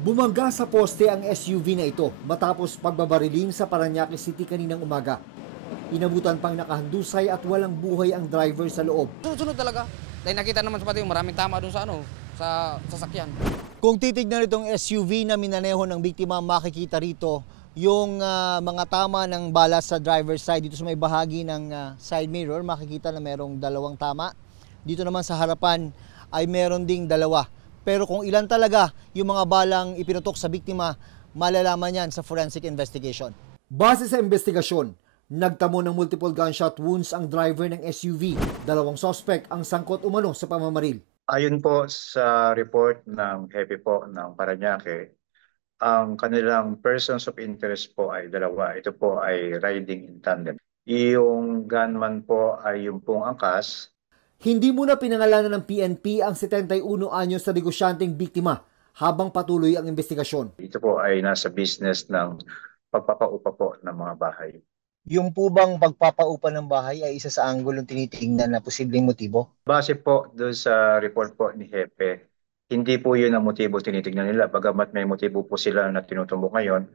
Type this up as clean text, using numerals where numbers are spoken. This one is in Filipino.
Bumangga sa poste ang SUV na ito matapos pagbabarilin sa Parañaque City kaninang umaga. Inabutan pang nakahandusay at walang buhay ang driver sa loob. Sunod talaga. Dahil nakita naman sa pati yung maraming tama doon sa sa sasakyan. Kung titignan itong SUV na minaneho ng biktima, makikita rito yung mga tama ng bala sa driver's side. Dito sa may bahagi ng side mirror, makikita na merong dalawang tama. Dito naman sa harapan ay meron ding dalawa. Pero kung ilan talaga yung mga balang ipinutok sa biktima, malalaman yan sa forensic investigation. Base sa investigasyon, nagtamo ng multiple gunshot wounds ang driver ng SUV. Dalawang sospek ang sangkot umano sa pamamaril. Ayon po sa report ng hepe po ng Parañaque, ang kanilang persons of interest po ay dalawa. Ito po ay riding in tandem. Yung gunman po ay yung pong angkas. Hindi muna pinangalanan ng PNP ang 71 anyos na negosyanteng biktima habang patuloy ang investigasyon. Ito po ay nasa business ng pagpapaupa po ng mga bahay. Yung po bang pagpapaupa ng bahay ay isa sa anggulong tinitingnan na posibleng motibo? Base po doon sa report po ni hepe, hindi po yun ang motibo tinitingnan nila. Bagamat may motibo po sila na tinutumbok ngayon,